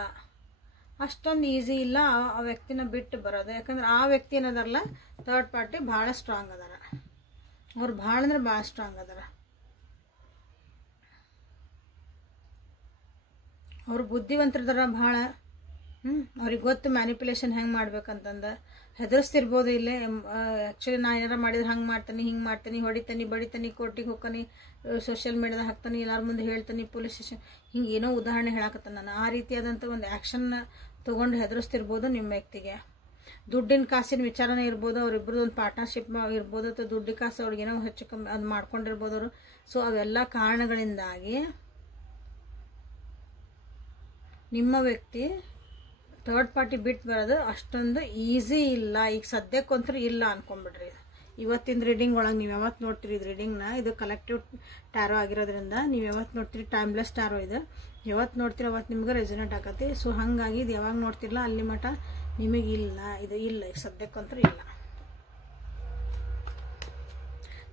ಅಷ್ಟೊಂದು ಈಸಿ ಇಲ್ಲ ಆ ವ್ಯಕ್ತಿನ ಬಿಟ್ಟು ಬರೋದು. ಯಾಕಂದ್ರೆ ಆ ವ್ಯಕ್ತಿ ಏನದಾರಲ್ಲ ಥರ್ಡ್ ಪಾರ್ಟಿ ಭಾಳ ಸ್ಟ್ರಾಂಗ್ ಅದಾರ, ಅವ್ರು ಭಾಳ ಅಂದ್ರೆ ಭಾಳ ಸ್ಟ್ರಾಂಗ್ ಅದಾರ. ಅವ್ರು ಬುದ್ಧಿವಂತರದಾರ ಭಾಳ. ಅವ್ರಿಗೆ ಗೊತ್ತು ಮ್ಯಾನಿಪ್ಯುಲೇಷನ್ ಹೆಂಗೆ ಮಾಡ್ಬೇಕಂತಂದು. ಹೆದರ್ಸ್ತಿರ್ಬೋದು ಇಲ್ಲೇ. ಆ್ಯಕ್ಚುಲಿ ನಾ ಏನಾರ ಮಾಡಿದ್ರೆ ಹಂಗೆ ಮಾಡ್ತಾನೆ, ಹಿಂಗೆ ಮಾಡ್ತಾನೆ, ಹೊಡಿತಾನೆ, ಬಡಿತಾನೆ, ಕೋರ್ಟಿಗೆ ಹೋಗ್ತಾನೆ, ಸೋಷಿಯಲ್ ಮೀಡಿಯಾದಾಗ ಹಾಕ್ತಾನೆ, ಎಲ್ಲರ ಮುಂದೆ ಹೇಳ್ತಾನೆ, ಪೊಲೀಸ್ ಸ್ಟೇಷನ್ ಹಿಂಗೆ ಏನೋ ಉದಾಹರಣೆ ಹೇಳಕತ್ತಾನೆ ನಾನು. ಆ ರೀತಿಯಾದಂಥ ಒಂದು ಆ್ಯಕ್ಷನ್ನ ತೊಗೊಂಡು ಹೆದರ್ಸ್ತಿರ್ಬೋದು ನಿಮ್ಮ ವ್ಯಕ್ತಿಗೆ. ದುಡ್ಡಿನ ಕಾಸಿನ ವಿಚಾರನೇ ಇರ್ಬೋದು, ಅವರಿಬ್ಬರದ್ದು ಒಂದು ಪಾರ್ಟ್ನರ್ಶಿಪ್ ಇರ್ಬೋದು, ಅಥವಾ ದುಡ್ಡು ಕಾಸು ಅವ್ರಿಗೇನೋ ಹೆಚ್ಚು ಕಮ್ಮಿ ಅದು ಮಾಡ್ಕೊಂಡಿರ್ಬೋದು ಅವರು. ಸೊ ಅವೆಲ್ಲ ಕಾರಣಗಳಿಂದಾಗಿ ನಿಮ್ಮ ವ್ಯಕ್ತಿ ಥರ್ಡ್ ಪಾರ್ಟಿ ಬಿಟ್ಟು ಬರೋದು ಅಷ್ಟೊಂದು ಈಸಿ ಇಲ್ಲ. ಈಗ ಸದ್ಯಕ್ಕಂತೂ ಇಲ್ಲ ಅನ್ಕೊಂಬಿಡ್ರಿ. ಇವತ್ತಿನ ರೀಡಿಂಗ್ ಒಳಗೆ ನೀವು ಯಾವತ್ತು ನೋಡ್ತೀರಿ ಇದು ರೀಡಿಂಗ್ನ, ಇದು ಕಲೆಕ್ಟಿವ್ ಟ್ಯಾರೋ ಆಗಿರೋದ್ರಿಂದ ನೀವು ಯಾವತ್ತು ನೋಡ್ತೀರಿ ಟೈಮ್ಲೆಸ್ ಟ್ಯಾರೋ ಇದು. ಯಾವತ್ತು ನೋಡ್ತೀರಿ ಅವತ್ತು ನಿಮ್ಗೆ ರೆಸೊನೇಟ್ ಆಗತ್ತೆ. ಸೊ ಹಾಗಾಗಿ ಇದು ಯಾವಾಗ ನೋಡ್ತಿರಲ್ಲ ಅಲ್ಲಿ ಮಟ್ಟ ನಿಮಗಿಲ್ಲ, ಇದು ಇಲ್ಲ, ಈಗ ಸದ್ಯಕ್ಕಂತೂ ಇಲ್ಲ.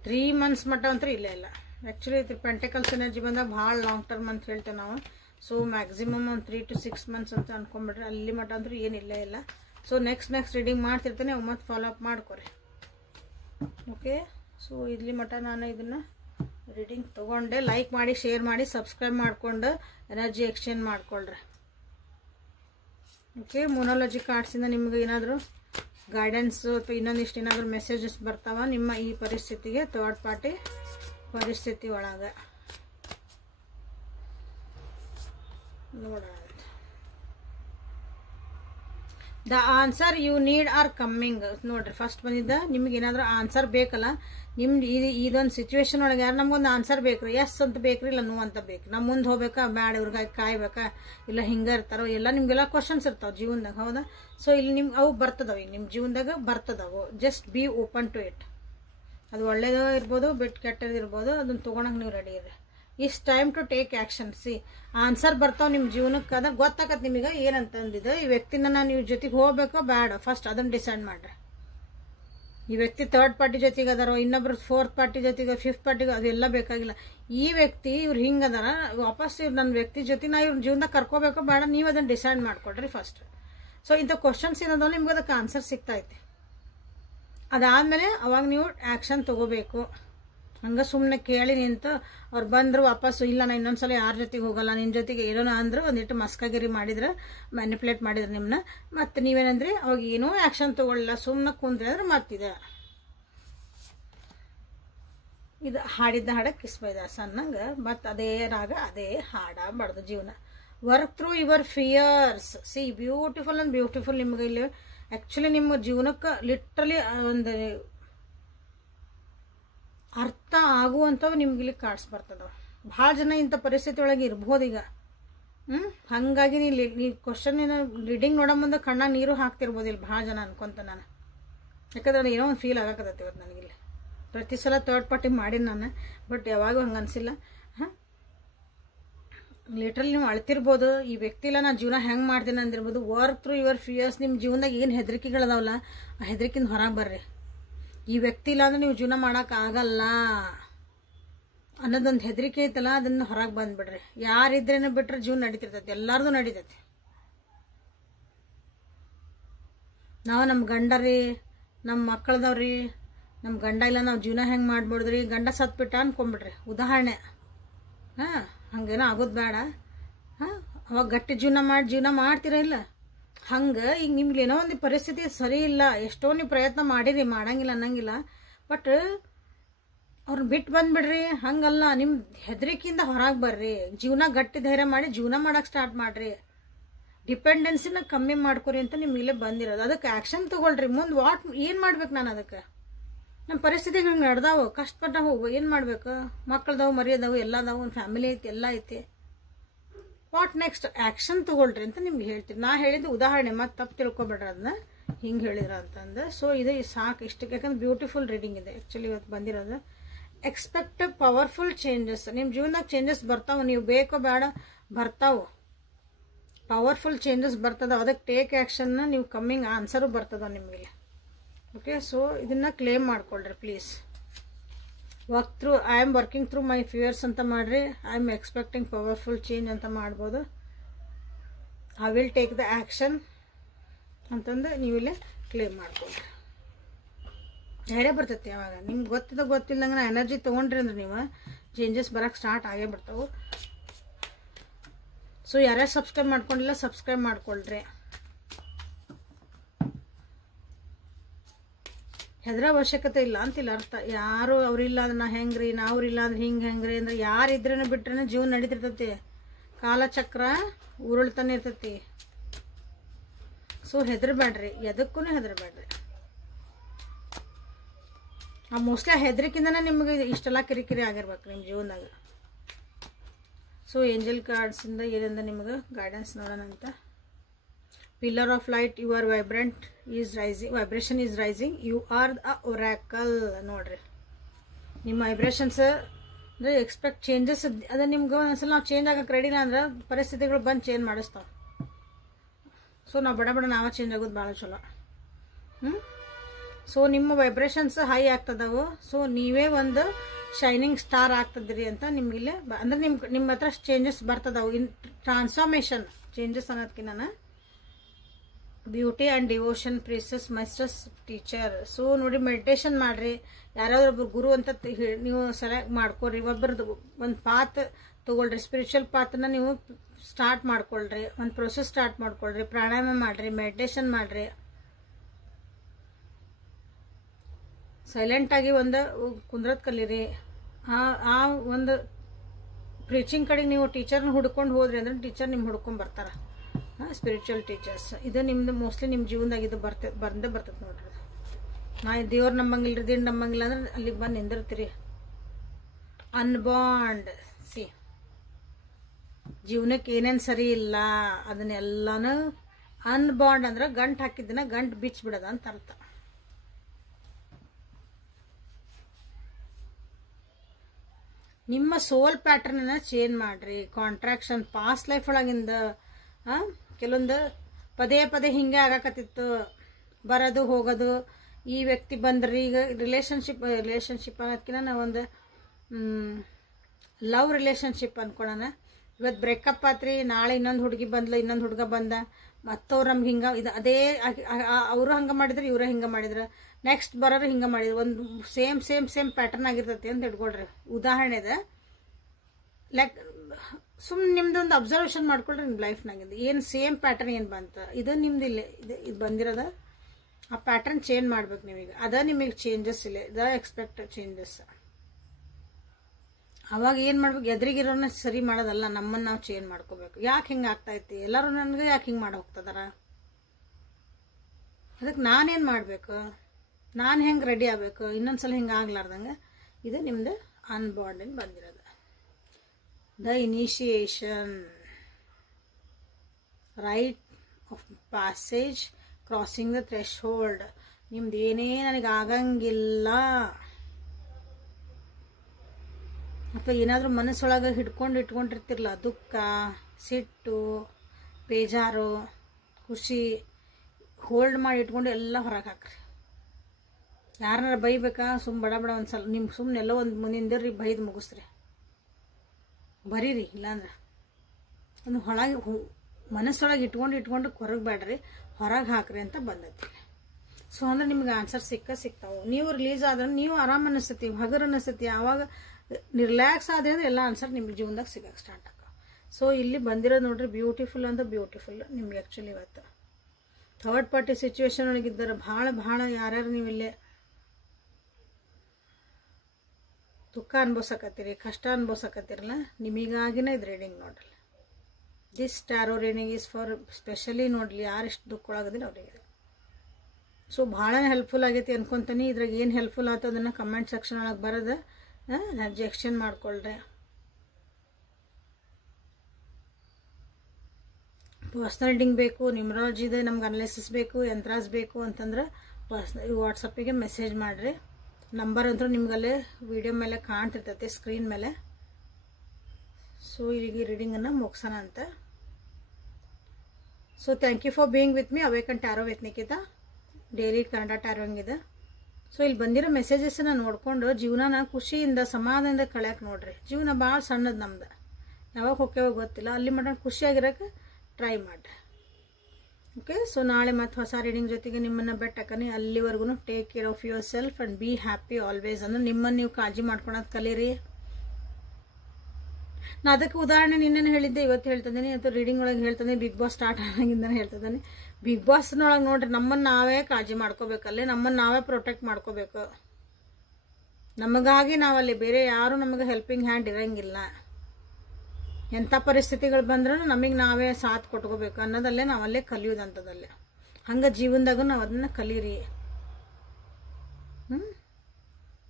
3 months ಮಟ್ಟ ಅಂತೂ ಇಲ್ಲೇ ಇಲ್ಲ. ಆ್ಯಕ್ಚುಲಿ ಇದು ಪೆಂಟೆಕಲ್ಸ್ ಎನರ್ಜಿ ಬಂದಾಗ ಭಾಳ ಲಾಂಗ್ ಟರ್ಮ್ ಅಂತ ಹೇಳ್ತೇವೆ ನಾವು. ಸೊ ಮ್ಯಾಕ್ಸಿಮಮ್ ಒಂದು 3 to 6 months ಅಂತ ಅನ್ಕೊಂಬಿಡ್ರಿ. ಅಲ್ಲಿ ಮಟ್ಟ ಅಂತೂ ಏನಿಲ್ಲ ಇಲ್ಲ. ಸೊ ನೆಕ್ಸ್ಟ್ ರೀಡಿಂಗ್ ಮಾಡ್ತಿರ್ತಾನೆ, ಮತ್ತೆ ಫಾಲೋ ಅಪ್ ಮಾಡ್ಕೊರಿ. ಓಕೆ, ಸೊ ಇಲ್ಲಿ ಮಟ್ಟ ನಾನು ಇದನ್ನು ರೀಡಿಂಗ್ ತೊಗೊಂಡೆ. ಲೈಕ್ ಮಾಡಿ, ಶೇರ್ ಮಾಡಿ, ಸಬ್ಸ್ಕ್ರೈಬ್ ಮಾಡಿಕೊಂಡು ಎನರ್ಜಿ ಎಕ್ಸ್ಚೇಂಜ್ ಮಾಡ್ಕೊಳ್ರಿ. ಓಕೆ, ಮೊನಾಲಜಿ ಕಾರ್ಡ್ಸಿಂದ ನಿಮ್ಗೆ ಏನಾದರೂ ಗೈಡೆನ್ಸು ಅಥವಾ ಇನ್ನೊಂದಿಷ್ಟು ಏನಾದರೂ ಮೆಸೇಜಸ್ ಬರ್ತಾವ ನಿಮ್ಮ ಈ ಪರಿಸ್ಥಿತಿಗೆ, ಥರ್ಡ್ ಪಾರ್ಟಿ ಪರಿಸ್ಥಿತಿ ಒಳಗೆ ನೋಡೋಣ. The answer you need are coming. ನೋಡ್ರಿ, ಫಸ್ಟ್ ಬಂದಿದ್ದ ನಿಮ್ಗೆ ಏನಾದರೂ ಆನ್ಸರ್ ಬೇಕಲ್ಲ. ನಿಮ್ದು ಇದೊಂದು ಸಿಚುವೇಶನ್ ಒಳಗೆ ಯಾರು ನಮ್ಗೊಂದು ಆನ್ಸರ್ ಬೇಕ್ರಿ, ಎಸ್ ಅಂತ ಬೇಕ್ರಿ, ಇಲ್ಲ ನೋ ಅಂತ ಬೇಕು. ನಮ್ಮ ಮುಂದೆ ಹೋಗ್ಬೇಕಾ, ಬ್ಯಾಡ ಇವ್ರಿಗೆ ಕಾಯ್ಬೇಕಾ, ಇಲ್ಲ ಹಿಂಗೆ ಇರ್ತಾರೋ, ಎಲ್ಲ ನಿಮ್ಗೆಲ್ಲ ಕ್ವಶನ್ಸ್ ಇರ್ತಾವೆ ಜೀವನದಾಗ, ಹೌದಾ? ಸೊ ಇಲ್ಲಿ ನಿಮ್ಗೆ ಅವು ಬರ್ತದವು, ಈಗ ನಿಮ್ಮ ಜೀವನದಾಗ ಬರ್ತದವು. Just be open to it. ಅದು ಒಳ್ಳೇದು ಇರ್ಬೋದು, ಬಿಟ್ಟು ಕೆಟ್ಟದಿರ್ಬೋದು, ಅದನ್ನು ತೊಗೊಳಕ್ಕೆ ನೀವು ರೆಡಿ ಇರ್ರಿ. It's time to take action. See answer ಬರ್ತಾವೆ ನಿಮ್ಮ ಜೀವನಕ್ಕೆ. ಅದಾಗ ಗೊತ್ತಾಗತ್ತೆ ನಿಮಗೆ ಏನಂತಂದಿದ್ದು. ಈ ವ್ಯಕ್ತಿನ ನಾನು ಇವ್ರ ಜೊತೆಗೆ ಹೋಗ್ಬೇಕೋ ಬೇಡ, ಫಸ್ಟ್ ಅದನ್ನು ಡಿಸೈಡ್ ಮಾಡ್ರಿ. ಈ ವ್ಯಕ್ತಿ ಥರ್ಡ್ ಪಾರ್ಟಿ ಜೊತೆಗೆ ಅದಾರೋ, ಇನ್ನೊಬ್ರು ಫೋರ್ತ್ ಪಾರ್ಟಿ ಜೊತೆಗೆ, ಫಿಫ್ತ್ ಪಾರ್ಟಿಗೆ, ಅದೆಲ್ಲ ಬೇಕಾಗಿಲ್ಲ. ಈ ವ್ಯಕ್ತಿ ಇವ್ರು ಹಿಂಗೆ ಅದಾರ, ವಾಪಸ್ ಇವ್ರು ನನ್ನ ವ್ಯಕ್ತಿ ಜೊತೆ ನಾ ಇವ್ರ ಜೀವನದಾಗ ಕರ್ಕೋಬೇಕೋ ಬೇಡ, ನೀವು ಅದನ್ನು ಡಿಸೈಡ್ ಮಾಡ್ಕೊಡ್ರಿ ಫಸ್ಟ್. ಸೊ ಇಂಥ ಕ್ವಶನ್ಸ್ ಏನದೋ ನಿಮ್ಗೆ ಅದಕ್ಕೆ ಆನ್ಸರ್ ಸಿಗ್ತೈತಿ. ಅದಾದಮೇಲೆ ಅವಾಗ ನೀವು ಆ್ಯಕ್ಷನ್ ತೊಗೋಬೇಕು. ಹಂಗೆ ಸುಮ್ಮನೆ ಕೇಳಿ ನಿಂತು ಅವ್ರು ಬಂದರು ವಾಪಸ್ಸು ಇಲ್ಲ ನಾ ಇನ್ನೊಂದ್ಸಲ ಯಾರ ಜೊತೆಗೆ ಹೋಗಲ್ಲ, ನಿನ್ನ ಜೊತೆಗೆ ಏನೋ ಅಂದರು, ಒಂದಿಟ್ಟು ಮಸ್ಕಾಗಿರಿ ಮಾಡಿದ್ರೆ, ಮ್ಯಾನಿಪುಲೇಟ್ ಮಾಡಿದ್ರೆ ನಿಮ್ಮನ್ನ, ಮತ್ತು ನೀವೇನಂದ್ರಿ ಅವಾಗ ಏನೂ ಆ್ಯಕ್ಷನ್ ತೊಗೊಳ್ಳಿಲ್ಲ, ಸುಮ್ಮನೆ ಕುಂತ್ರಿ ಅಂದ್ರೆ ಮತ್ತಿದೆ. ಇದು ಹಾಡಿದ್ದ ಹಾಡ ಕಿಸ್ಬೈದಾಸ ಅನ್ನಂಗೆ ಮತ್ತು ಅದೇ ರಾಗ ಅದೇ ಹಾಡ ಬಡ್ದು ಜೀವನ. Work through your fierce. C beautiful and beautiful. ನಿಮ್ಗೆ ಇಲ್ಲಿ ಆ್ಯಕ್ಚುಲಿ ನಿಮ್ಮ ಜೀವನಕ್ಕೆ ಲಿಟ್ರಲಿ ಒಂದು ಅರ್ಥ ಆಗುವಂಥವು ನಿಮ್ಗೆ ಇಲ್ಲಿ ಕಾರ್ಡ್ಸ್ ಬರ್ತದವ. ಭಾಳ ಜನ ಇಂಥ ಪರಿಸ್ಥಿತಿ ಒಳಗೆ ಇರ್ಬೋದು ಈಗ. ಹಾಗಾಗಿ ನೀವು ಕ್ವಶನ್ ರೀಡಿಂಗ್ ನೋಡೋ ಮುಂದೆ ಕಣ್ಣಾಗ ನೀರು ಹಾಕ್ತಿರ್ಬೋದು ಇಲ್ಲಿ ಭಾಳ ಜನ ಅನ್ಕೊಂತ ನಾನು. ಯಾಕಂದ್ರೆ ಏನೋ ಒಂದು ಫೀಲ್ ಆಗಕತ್ತೈತಿ ಇವತ್ತು ನನಗಿಲ್ಲಿ. ಪ್ರತಿ ಸಲ ಥರ್ಡ್ ಪಾರ್ಟಿ ಮಾಡೀನಿ ನಾನು, ಬಟ್ ಯಾವಾಗೂ ಹಂಗೆ ಅನಿಸಿಲ್ಲ. ಲಿಟ್ರಲಿ ನೀವು ಅಳ್ತಿರ್ಬೋದು, ಈ ವ್ಯಕ್ತಿ ಇಲ್ಲ ನಾನು ಜೀವನ ಹೆಂಗೆ ಮಾಡ್ತೀನಿ ಅಂದಿರ್ಬೋದು. Work through your fears. ನಿಮ್ಮ ಜೀವನದಾಗ ಏನು ಹೆದರಿಕೆಗಳದಾವಲ್ಲ ಆ ಹೆದರಿಕೆಯಿಂದ ಹೊರಗೆ ಬರ್ರಿ. ಈ ವ್ಯಕ್ತಿ ಇಲ್ಲ ಅಂದ್ರೆ ನೀವು ಜೀವನ ಮಾಡೋಕ್ಕಾಗಲ್ಲ ಅನ್ನೋದೊಂದು ಹೆದರಿಕೆ ಐತಲ್ಲ, ಅದನ್ನು ಹೊರಗೆ ಬಂದುಬಿಡ್ರಿ. ಯಾರಿದ್ರೇನು ಬಿಟ್ರೆ ಜೀವನ ನಡೀತಿರ್ತೈತಿ, ಎಲ್ಲರದು ನಡೀತೈತಿ. ನಾವು ನಮ್ಮ ಗಂಡರಿ, ನಮ್ಮ ಮಕ್ಕಳದವ್ರಿ, ನಮ್ಮ ಗಂಡ ಇಲ್ಲ ನಾವು ಜೀವನ ಹೆಂಗೆ ಮಾಡ್ಬಿಡ್ದ್ರಿ, ಗಂಡ ಸತ್ಬಿಟ್ಟ ಅನ್ಕೊಂಬಿಡ್ರಿ ಉದಾಹರಣೆ. ಹಂಗೇನೋ ಆಗೋದು ಬೇಡ. ಅವಾಗ ಗಟ್ಟಿ ಜೀವನ ಮಾಡ್ತೀರ ಇಲ್ಲ. ಹಂಗೆ ಈಗ ನಿಮ್ಗೆ ಏನೋ ಒಂದು ಪರಿಸ್ಥಿತಿ ಸರಿ ಇಲ್ಲ, ಎಷ್ಟೋ ನೀವು ಪ್ರಯತ್ನ ಮಾಡಿರಿ, ಮಾಡಂಗಿಲ್ಲ ಅನ್ನಂಗಿಲ್ಲ, ಬಟ್ ಅವ್ರನ್ನ ಬಿಟ್ಟು ಬಂದ್ಬಿಡ್ರಿ. ಹಂಗಲ್ಲ, ನಿಮ್ಮ ಹೆದರಿಕೆಯಿಂದ ಹೊರಗೆ ಬರ್ರಿ. ಜೀವನ ಗಟ್ಟಿ ಧೈರ್ಯ ಮಾಡಿ ಜೀವನ ಮಾಡೋಕೆ ಸ್ಟಾರ್ಟ್ ಮಾಡಿರಿ. ಡಿಪೆಂಡೆನ್ಸಿನ ಕಮ್ಮಿ ಮಾಡ್ಕೊರಿ ಅಂತ ನಿಮ್ಗೆ ಇಲ್ಲೇ ಬಂದಿರೋದು. ಅದಕ್ಕೆ ಆ್ಯಕ್ಷನ್ ತೊಗೊಳ್ರಿ. ಮುಂದೆ ಏನು ಮಾಡ್ಬೇಕು ನಾನು? ಅದಕ್ಕೆ ನಮ್ಮ ಪರಿಸ್ಥಿತಿಗೆ ಹಂಗೆ ನಡೆದಾವು, ಕಷ್ಟಪಟ್ಟ ಹೋಗು, ಏನು ಮಾಡ್ಬೇಕು? ಮಕ್ಕಳದಾವು, ಮರಿಯದಾವು, ಎಲ್ಲ ಅದಾವು, ಒಂದು ಫ್ಯಾಮಿಲಿ ಐತಿ, ಎಲ್ಲ ಐತಿ. What next? ಆ್ಯಕ್ಷನ್ ತೊಗೊಳ್ರಿ ಅಂತ ನಿಮ್ಗೆ ಹೇಳ್ತೀವಿ. ನಾ ಹೇಳಿದ್ದು ಉದಾಹರಣೆ, ಮತ್ತೆ ತಪ್ಪು ತಿಳ್ಕೊಬೇಡ್ರಿ ಅದನ್ನ ಹಿಂಗೆ ಹೇಳಿದ್ರ ಅಂತಂದು. ಸೊ ಇದು ಸಾಕು ಇಷ್ಟಕ್ಕೆ, ಯಾಕಂದ್ರೆ ಬ್ಯೂಟಿಫುಲ್ ರೀಡಿಂಗ್ ಇದೆ ಆ್ಯಕ್ಚುಲಿ ಇವತ್ತು ಬಂದಿರೋದು. Expect powerful changes. ನಿಮ್ಮ ಜೀವನದಾಗ ಚೇಂಜಸ್ ಬರ್ತಾವೆ, ನೀವು ಬೇಕೋ ಬೇಡ ಬರ್ತಾವೆ. ಪವರ್ಫುಲ್ ಚೇಂಜಸ್ ಬರ್ತದ, ಅದಕ್ಕೆ ಟೇಕ್ ಆ್ಯಕ್ಷನ್ನ. ನೀವು ಕಮ್ಮಿಂಗ್ ಆನ್ಸರು ಬರ್ತದ ನಿಮಗೆ. ಓಕೆ, ಸೊ ಇದನ್ನು ಕ್ಲೇಮ್ ಮಾಡ್ಕೊಳ್ರಿ please. I am working through my fierce ಅಂತ ಮಾಡ್ರಿ. I am expecting powerful change ಅಂತ ಮಾಡ್ಬೋದು. I will take the action ಅಂತಂದು ನೀವಿಲ್ಲೇ ಕ್ಲೇಮ್ ಮಾಡ್ಕೊಳ್ರಿ. ಧೈರ್ಯ ಬರ್ತೈತಿ. ಯಾವಾಗ ನಿಮ್ಗೆ ಗೊತ್ತಿಲ್ಲದಂಗೆ ಎನರ್ಜಿ ತೊಗೊಂಡ್ರಿ ಅಂದ್ರೆ ನೀವು ಚೇಂಜಸ್ ಬರೋಕ್ಕೆ ಸ್ಟಾರ್ಟ್ ಆಗೇ ಬಿಡ್ತಾವೆ. ಸೊ ಯಾರ್ಯಾರು ಸಬ್ಸ್ಕ್ರೈಬ್ ಮಾಡ್ಕೊಂಡಿಲ್ಲ ಸಬ್ಸ್ಕ್ರೈಬ್ ಮಾಡ್ಕೊಳ್ರಿ. ಹೆದರ ಅವಶ್ಯಕತೆ ಇಲ್ಲ ಅಂತಿಲ್ಲ ಅರ್ಥ. ಯಾರು ಅವ್ರಿಲ್ಲ ಅಂದ್ರೆ ನಾ ಹೆಂಗ್ರಿ, ನಾವ್ರಿಲ್ಲ ಅಂದ್ರೆ ಹೆಂಗ್ರಿ ಅಂದ್ರೆ ಯಾರಿದ್ರೇನು ಬಿಟ್ರೇನು ಜೀವನ ನಡೀತಿರ್ತೈತಿ. ಕಾಲಚಕ್ರ ಉರುಳ್ತಾನೆ ಇರ್ತೈತಿ. ಸೊ ಹೆದರ್ಬೇಡ್ರಿ, ಎದಕ್ಕೂ ಹೆದರ್ಬೇಡ್ರಿ. ಆ ಮೋಸ್ಟ್ಲಿ ಆ ಹೆದರಿಕಿಂದನೇ ನಿಮಗೆ ಇಷ್ಟೆಲ್ಲ ಕಿರಿಕಿರಿ ಆಗಿರ್ಬೇಕು ನಿಮ್ಮ ಜೀವನದಾಗ. ಸೊ ಏಂಜಲ್ ಕಾರ್ಡ್ಸಿಂದ ಏನಿಂದ ನಿಮಗೆ ಗೈಡೆನ್ಸ್ ನೋಡೋಣ ಅಂತ. Pillar of light, you are vibrant is rising, vibration is rising, you are the oracle. ನೋಡ್ರಿ ನಿಮ್ಮ ವೈಬ್ರೇಷನ್ಸ್ ಅಂದರೆ ಎಕ್ಸ್ಪೆಕ್ಟ್ ಚೇಂಜಸ್ ಅದ. ನಿಮ್ಗೆ ಒಂದ್ಸಲ ನಾವು ಚೇಂಜ್ ಆಗಕ್ಕೆ ರೆಡಿಲ್ಲ ಅಂದ್ರೆ ಪರಿಸ್ಥಿತಿಗಳು ಬಂದು ಚೇಂಜ್ ಮಾಡಿಸ್ತಾವೆ. ಸೊ ನಾವು ಬಡ ನಾವೇ ಚೇಂಜ್ ಆಗೋದು ಭಾಳ ಚಲೋ. ಸೊ ನಿಮ್ಮ ವೈಬ್ರೇಷನ್ಸ್ ಹೈ ಆಗ್ತದವು. ಸೊ ನೀವೇ ಒಂದು ಶೈನಿಂಗ್ ಸ್ಟಾರ್ ಆಗ್ತದ್ರಿ ಅಂತ ನಿಮ್ಗಿಲ್ಲೇ ಅಂದ್ರೆ ನಿಮ್ಮ ಹತ್ರ ಚೇಂಜಸ್ ಬರ್ತದವು. ಟ್ರಾನ್ಸ್ಫಾರ್ಮೇಶನ್ ಚೇಂಜಸ್ ಅನ್ನೋದಕ್ಕಿನ್ನ beauty and devotion priestess masters teacher. So ನೋಡಿ ಮೆಡಿಟೇಷನ್ ಮಾಡಿರಿ. ಯಾರಾದ್ರೂ ಒಬ್ರು ಗುರು ಅಂತ ನೀವು ಸೆಲೆಕ್ಟ್ ಮಾಡ್ಕೊರಿ. ಒಬ್ಬರದ್ದು ಒಂದು ಪಾತ್ ತೊಗೊಳ್ರಿ, ಸ್ಪಿರಿಚುವಲ್ ಪಾತನ್ನ ನೀವು ಸ್ಟಾರ್ಟ್ ಮಾಡ್ಕೊಳ್ರಿ. ಒಂದು ಪ್ರೊಸೆಸ್ ಸ್ಟಾರ್ಟ್ ಮಾಡ್ಕೊಳ್ರಿ. ಪ್ರಾಣಾಯಾಮ ಮಾಡಿರಿ, ಮೆಡಿಟೇಷನ್ ಮಾಡಿರಿ. ಸೈಲೆಂಟಾಗಿ ಒಂದು ಕುಂದ್ರದ್ ಕಲೀರಿ. ಆ ಒಂದು ಪ್ರೀಚಿಂಗ್ ಕಡೆಗೆ ನೀವು ಟೀಚರ್ನ ಹುಡ್ಕೊಂಡು ಹೋದ್ರಿ ಅಂದ್ರೆ ಟೀಚರ್ ನಿಮ್ಗೆ ಹುಡ್ಕೊಂಡು ಬರ್ತಾರೆ. ಸ್ಪಿರಿಚುವಲ್ ಟೀಚರ್ಸ್ ಇದು ನಿಮ್ದು ಮೋಸ್ಟ್ಲಿ ನಿಮ್ಮ ಜೀವನದಾಗ ಇದು ಬಂದೇ ಬರ್ತದೆ ನೋಡ್ರಿ. ನಾ ದೇವ್ರು ನಂಬಂಗಿಲ್ಲ ರೀ, ದೇವ್ರು ನಂಬಂಗಿಲ್ಲ ಅಂದ್ರೆ ಅಲ್ಲಿಗೆ ಬಂದು ನಿಂದಿರ್ತೀರಿ. ಅನ್ಬಾಂಡ್ ಸಿ ಜೀವನಕ್ಕೆ ಏನೇನು ಸರಿ ಇಲ್ಲ ಅದನ್ನೆಲ್ಲಾನು ಅನ್ಬಾಂಡ್ ಅಂದ್ರೆ ಗಂಟು ಹಾಕಿದ್ದನ್ನ ಗಂಟು ಬಿಚ್ಚಿಬಿಡೋದ ಅಂತ ಅರ್ಥ. ನಿಮ್ಮ ಸೋಲ್ ಪ್ಯಾಟರ್ನನ್ನ ಚೇಂಜ್ ಮಾಡ್ರಿ. ಕಾಂಟ್ರಾಕ್ಷನ್ ಪಾಸ್ಟ್ ಲೈಫ್ ಒಳಗಿಂದ ಕೆಲವೊಂದು ಪದೇ ಪದೇ ಹಿಂಗೆ ಆಗಾಕತ್ತಿತ್ತು, ಬರೋದು ಹೋಗೋದು. ಈ ವ್ಯಕ್ತಿ ಬಂದ್ರಿ, ಈಗ ರಿಲೇಷನ್ಶಿಪ್ ಅನ್ನೋದಕ್ಕಿಂತ ನಾವೊಂದು ಲವ್ ರಿಲೇಷನ್ಶಿಪ್ ಅನ್ಕೊಳ್ಳೋಣ. ಇವತ್ತು ಬ್ರೇಕಪ್ ಆತ್ರಿ, ನಾಳೆ ಇನ್ನೊಂದು ಹುಡುಗಿ ಬಂದ್ಲು, ಇನ್ನೊಂದು ಹುಡುಗ ಬಂದ, ಮತ್ತವ್ರು ನಮ್ಗೆ ಹಿಂಗೆ ಇದು ಅದೇ ಅವರು ಹಂಗೆ ಮಾಡಿದ್ರು, ಇವ್ರ ಹಿಂಗೆ ಮಾಡಿದ್ರು, ನೆಕ್ಸ್ಟ್ ಬರೋರು ಹಿಂಗೆ ಮಾಡಿದ್ರು. ಒಂದು ಸೇಮ್ ಪ್ಯಾಟರ್ನ್ ಆಗಿರ್ತೈತಿ ಅಂತ ಹಿಡ್ಕೊಳ್ರಿ. ಉದಾಹರಣೆದ ಲೈಕ್ ಸುಮ್ಮನೆ ನಿಮ್ದೊಂದು ಅಬ್ಸರ್ವೇಷನ್ ಮಾಡ್ಕೊಳ್ರಿ. ನಿಮ್ಮ ಲೈಫ್ನಾಗಿಂದ ಏನು ಸೇಮ್ ಪ್ಯಾಟರ್ನ್ ಏನು ಬಂತು, ಇದು ನಿಮ್ದು ಇಲ್ಲೇ ಇದು ಬಂದಿರೋದ. ಆ ಪ್ಯಾಟರ್ನ್ ಚೇಂಜ್ ಮಾಡ್ಬೇಕು ನೀವೀಗ. ಅದ ನಿಮಗೆ ಚೇಂಜಸ್ ಇಲ್ಲ, ದ ಎಕ್ಸ್ಪೆಕ್ಟ್ ಚೇಂಜಸ್. ಅವಾಗ ಏನು ಮಾಡ್ಬೇಕು, ಎದುರಿಗಿರೋನ ಸರಿ ಮಾಡೋದಲ್ಲ, ನಮ್ಮನ್ನು ನಾವು ಚೇಂಜ್ ಮಾಡ್ಕೋಬೇಕು. ಯಾಕೆ ಹಿಂಗೆ ಆಗ್ತೈತಿ, ಎಲ್ಲರೂ ನನಗೆ ಯಾಕೆ ಹಿಂಗೆ ಮಾಡಿ ಹೋಗ್ತದಾರ, ಅದಕ್ಕೆ ನಾನೇನು ಮಾಡಬೇಕು, ನಾನು ಹೆಂಗೆ ರೆಡಿ ಆಗಬೇಕು, ಇನ್ನೊಂದ್ಸಲ ಹಿಂಗೆ ಆಗ್ಲಾರ್ದಂಗೆ ಇದು ನಿಮ್ದು ಅನ್ಬಾಂಡೆಡ್ ಬಂದಿರೋದು. The initiation, right of passage, crossing the threshold. ನಿಮ್ದು ಏನೇ ನನಗೆ ಆಗಂಗಿಲ್ಲ ಅಥವಾ ಏನಾದರೂ ಮನಸ್ಸೊಳಗೆ ಇಟ್ಕೊಂಡಿರ್ತಿರಲ್ಲ, ದುಃಖ, ಸಿಟ್ಟು, ಬೇಜಾರು, ಖುಷಿ, ಹೋಲ್ಡ್ ಮಾಡಿ ಇಟ್ಕೊಂಡು ಎಲ್ಲ ಹೊರಗೆ ಹಾಕ್ರಿ. ಯಾರನ್ನಾರ ಬೈಬೇಕಾ, ಬಡ ಒಂದು ಸಲ ನಿಮ್ಮ ಸುಮ್ಮನೆ ಎಲ್ಲೋ ಒಂದು ಮುಂದಿಂದಿರ್ರಿ, ಬೈದು ಮುಗಿಸ್ರಿ, ಬರೀರಿ. ಇಲ್ಲಾಂದ್ರೆ ಒಂದು ಮನಸ್ಸೊಳಗೆ ಇಟ್ಕೊಂಡು ಹೊರಗೆ ಬೇಡ್ರಿ, ಹೊರಗೆ ಹಾಕ್ರಿ ಅಂತ ಬಂದೈತಿ. ಸೊ ಅಂದ್ರೆ ನಿಮ್ಗೆ ಆನ್ಸರ್ ಸಿಗ್ತಾವೆ. ನೀವು ರಿಲೀಸ್ ಆದ್ರೆ ನೀವು ಆರಾಮ್ ಅನಿಸ್ತತಿ, ಹಗರ್ ಅನಿಸ್ತತಿ. ಆವಾಗ ರಿಲ್ಯಾಕ್ಸ್ ಆದ್ರೆ ಅಂದ್ರೆ ಎಲ್ಲ ಆನ್ಸರ್ ನಿಮ್ಮ ಜೀವನದಾಗ ಸಿಗಕ್ಕೆ ಸ್ಟಾರ್ಟ್ ಆಗ. ಸೊ ಇಲ್ಲಿ ಬಂದಿರೋದು ನೋಡ್ರಿ, ಬ್ಯೂಟಿಫುಲ್ ಅಂತ ಬ್ಯೂಟಿಫುಲ್. ನಿಮ್ಗೆ ಆ್ಯಕ್ಚುಲಿ ಇವತ್ತು ಥರ್ಡ್ ಪಾರ್ಟಿ ಸಿಚುವೇಶನ್ ಒಳಗಿದ್ದಾರೆ ಭಾಳ ಯಾರ್ಯಾರು ನೀವು ಇಲ್ಲೇ ದುಃಖ ಅನ್ಭವಿಸಕತ್ತೀರಿ, ಕಷ್ಟ ಅನ್ಭವಿಸಕತ್ತೀರಲ್ಲ, ನಿಮಗಾಗಿನೇ ಇದು ರೀಡಿಂಗ್ ನೋಡ್ರಿ. This tarot reading is for specially ನೋಡ್ರಿ ಯಾರೆಷ್ಟು ದುಃಖ ಒಳಗದಿರಿ ಅವರಿಗೆ. ಸೊ ಭಾಳ ಹೆಲ್ಪ್ಫುಲ್ ಆಗೈತಿ ಅನ್ಕೊಂತೀನಿ. ಇದ್ರಾಗ ಏನು ಹೆಲ್ಪ್ಫುಲ್ ಆಯ್ತು ಅದನ್ನು ಕಮೆಂಟ್ ಸೆಕ್ಷನ್ ಒಳಗೆ ಬರೋದು ರಿಜೆಕ್ಷನ್ ಮಾಡ್ಕೊಳ್ರಿ. ಪರ್ಸ್ನಲ್ ರೀಡಿಂಗ್ ಬೇಕು, ನ್ಯೂಮರಾಲಜಿದೆ ನಮ್ಗೆ ಅನಾಲಿಸಿಸ್ ಬೇಕು, ಯಂತ್ರಾಸ್ ಬೇಕು ಅಂತಂದ್ರೆ ವಾಟ್ಸಪ್ಪಿಗೆ ಮೆಸೇಜ್ ಮಾಡಿರಿ. ನಂಬರ್ ಅಂತೂ ನಿಮ್ಗಲ್ಲೇ ವಿಡಿಯೋ ಮೇಲೆ ಕಾಣ್ತಿರ್ತೈತೆ ಸ್ಕ್ರೀನ್ ಮೇಲೆ. ಸೊ ಇಲ್ಲಿಗೆ ರೀಡಿಂಗನ್ನು ಮುಗಿಸೋಣ ಅಂತ. So thank you for being with me. Awaken tarot with Nikita, daily Kannada ಟ್ಯಾರೋಂಗ್ ಇದೆ. ಸೊ ಇಲ್ಲಿ ಬಂದಿರೋ ಮೆಸೇಜಸ್ಸನ್ನು ನೋಡಿಕೊಂಡು ಜೀವನನ ಖುಷಿಯಿಂದ ಸಮಾಧಾನದಿಂದ ಕಳೆಯಕ್ಕೆ ನೋಡ್ರಿ. ಜೀವನ ಭಾಳ ಸಣ್ಣದು ನಮ್ದು, ಯಾವಾಗ ಹೋಗ್ಯವಾಗ ಗೊತ್ತಿಲ್ಲ. ಅಲ್ಲಿ ಮಟ್ಟ ಖುಷಿಯಾಗಿರೋಕ್ಕೆ ಟ್ರೈ ಮಾಡಿರಿ. ಓಕೆ, ಸೊ ನಾಳೆ ಮತ್ತೆ ಹೊಸ ರೀಡಿಂಗ್ ಜೊತೆಗೆ ನಿಮ್ಮನ್ನು ಬೆಟ್ಟಕ್ಕನೆ. ಅಲ್ಲಿವರೆಗೂ take care of your self and be happy always. ಅಂದ್ರೆ ನಿಮ್ಮನ್ನು ನೀವು ಕಾಳಜಿ ಮಾಡ್ಕೊಳೋದು ಕಲೀರಿ. ನಾ ಅದಕ್ಕೆ ಉದಾಹರಣೆ ನಿನ್ನೆ ಹೇಳಿದ್ದೆ, ಇವತ್ತು ಹೇಳ್ತಿದ್ದೀನಿ, ಅಥವಾ ರೀಡಿಂಗ್ ಒಳಗೆ ಹೇಳ್ತಾನೆ, ಬಿಗ್ ಬಾಸ್ ಸ್ಟಾರ್ಟ್ ಆಗಿಂದನೇ ಹೇಳ್ತಿದ್ದಾನೆ. ಬಿಗ್ ಬಾಸ್ನೊಳಗೆ ನೋಡ್ರಿ, ನಮ್ಮನ್ನು ನಾವೇ ಕಾಳಜಿ ಮಾಡ್ಕೋಬೇಕಲ್ಲೇ, ನಮ್ಮನ್ನು ನಾವೇ ಪ್ರೊಟೆಕ್ಟ್ ಮಾಡ್ಕೋಬೇಕು. ನಮಗಾಗಿ ನಾವಲ್ಲಿ, ಬೇರೆ ಯಾರು ನಮಗೆ ಹೆಲ್ಪಿಂಗ್ ಹ್ಯಾಂಡ್ ಇರಂಗಿಲ್ಲ. ಎಂಥ ಪರಿಸ್ಥಿತಿಗಳು ಬಂದ್ರೂ ನಮಗೆ ನಾವೇ ಸಾಥ್ ಕೊಟ್ಕೋಬೇಕು ಅನ್ನೋದಲ್ಲೇ ನಾವಲ್ಲೇ ಕಲಿಯೋದಂಥದ್ದಲ್ಲೇ. ಹಂಗೆ ಜೀವನದಾಗೂ ನಾವು ಅದನ್ನು ಕಲೀರಿ.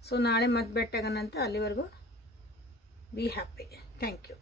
ಸೊ ನಾಳೆ ಮತ್ತೆ ಬೆಟ್ಟಾಗನಂತ. ಅಲ್ಲಿವರೆಗೂ ಬಿ ಹ್ಯಾಪಿ. Thank you.